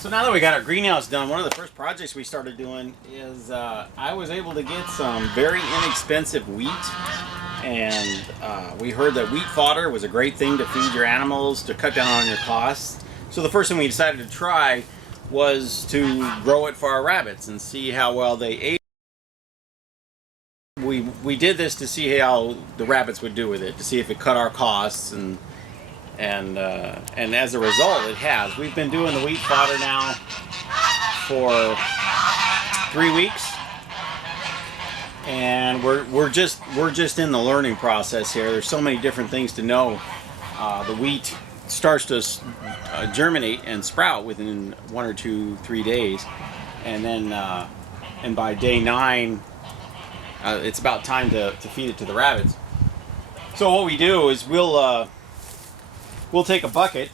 So now that we got our greenhouse done, one of the first projects we started doing is I was able to get some very inexpensive wheat, and we heard that wheat fodder was a great thing to feed your animals to cut down on your costs. So the first thing we decided to try was to grow it for our rabbits and see how well they ate. We did this to see how the rabbits would do with it, to see if it cut our costs, and as a result, it has. We've been doing the wheat fodder now for 3 weeks, and we're just in the learning process here. There's so many different things to know. The wheat starts to germinate and sprout within 1 or 2, 3 days, and then and by day 9, it's about time to feed it to the rabbits. So what we do is we'll take a bucket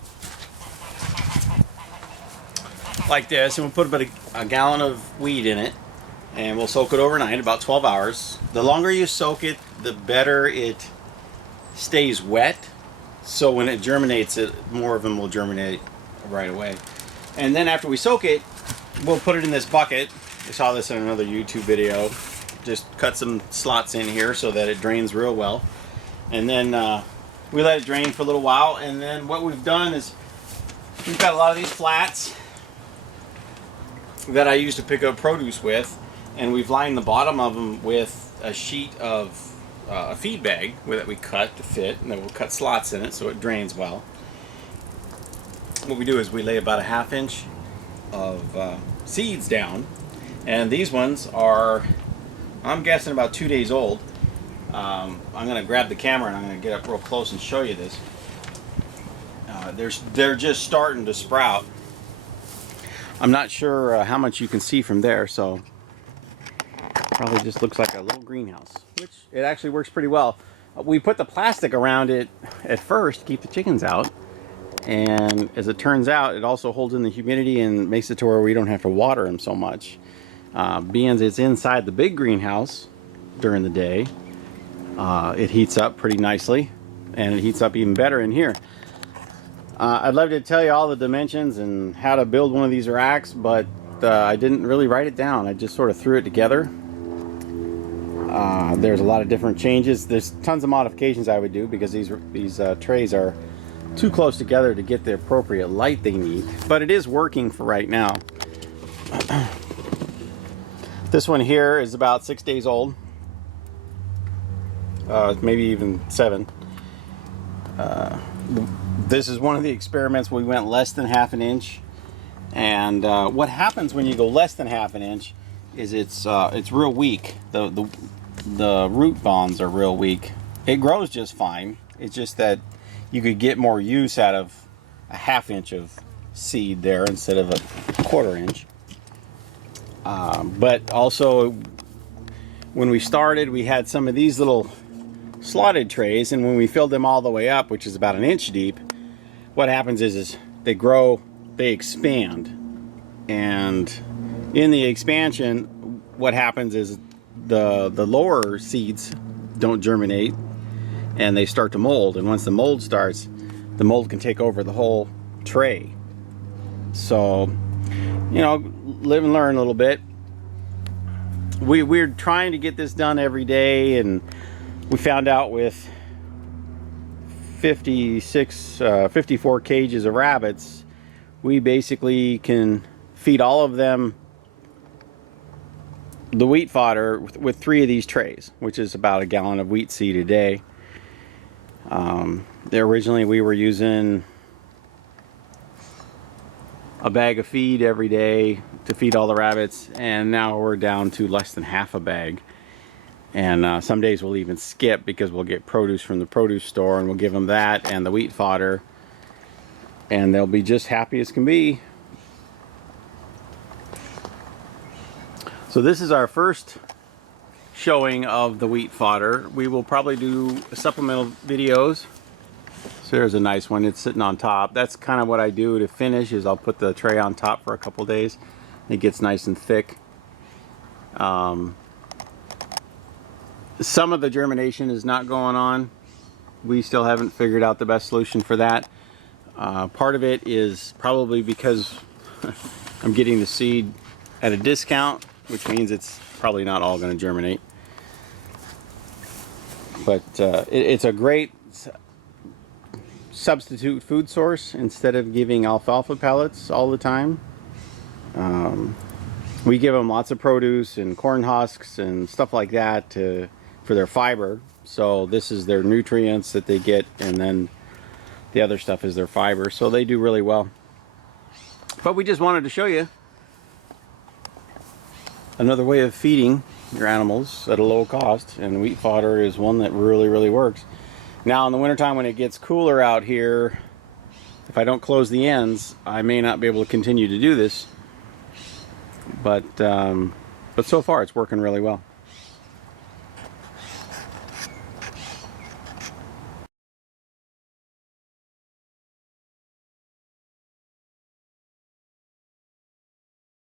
like this, and we'll put about a gallon of wheat in it, and we'll soak it overnight, about 12 hours. The longer you soak it, the better it stays wet. So when it germinates, more of them will germinate right away. And then after we soak it, we'll put it in this bucket. I saw this in another YouTube video. Just cut some slots in here so that it drains real well. And then we let it drain for a little while, and then what we've done is we've got a lot of these flats that I use to pick up produce with, and we've lined the bottom of them with a sheet of a feed bag that we cut to fit, and then we'll cut slots in it so it drains well. What we do is we lay about a 1/2 inch of seeds down, and these ones are, I'm guessing, about 2 days old. I'm going to grab the camera and I'm going to get up real close and show you this. They're just starting to sprout. I'm not sure how much you can see from there, so probably just looks like a little greenhouse, which it actually works pretty well. We put the plastic around it at first to keep the chickens out, and as it turns out, it also holds in the humidity and makes it to where we don't have to water them so much. Being it's inside the big greenhouse during the day, it heats up pretty nicely, and it heats up even better in here. I'd love to tell you all the dimensions and how to build one of these racks, but I didn't really write it down. I just sort of threw it together. There's a lot of different changes. There's tons of modifications I would do because these trays are too close together to get the appropriate light they need, but it is working for right now. This one here is about 6 days old. Maybe even 7. This is one of the experiments. We went less than 1/2 inch, and what happens when you go less than 1/2 inch is it's real weak. The root bonds are real weak. It grows just fine. It's just that you could get more use out of a 1/2 inch of seed there instead of a 1/4 inch. But also, when we started, we had some of these little slotted trays, and when we filled them all the way up, which is about 1 inch deep, what happens is they grow, they expand, and in the expansion, what happens is the lower seeds don't germinate, and they start to mold, and once the mold starts, the mold can take over the whole tray. So, you know, live and learn a little bit. We're trying to get this done every day, and we found out with 54 cages of rabbits, we basically can feed all of them the wheat fodder with 3 of these trays, which is about a gallon of wheat seed a day. Originally we were using a bag of feed every day to feed all the rabbits, and now we're down to less than half a bag. And some days we'll even skip because we'll get produce from the produce store, and we'll give them that and the wheat fodder, and they'll be just happy as can be. So this is our first showing of the wheat fodder. We will probably do supplemental videos. So there's a nice one. It's sitting on top. That's kind of what I do to finish, is I'll put the tray on top for a couple days. It gets nice and thick. Some of the germination is not going on. We still haven't figured out the best solution for that. Part of it is probably because I'm getting the seed at a discount, which means it's probably not all going to germinate. But it's a great substitute food source instead of giving alfalfa pellets all the time. We give them lots of produce and corn husks and stuff like that for their fiber. So this is their nutrients that they get, and then the other stuff is their fiber. So they do really well. But we just wanted to show you another way of feeding your animals at a low cost, and wheat fodder is one that really works. Now in the wintertime when it gets cooler out here, if I don't close the ends, I may not be able to continue to do this, but so far it's working really well.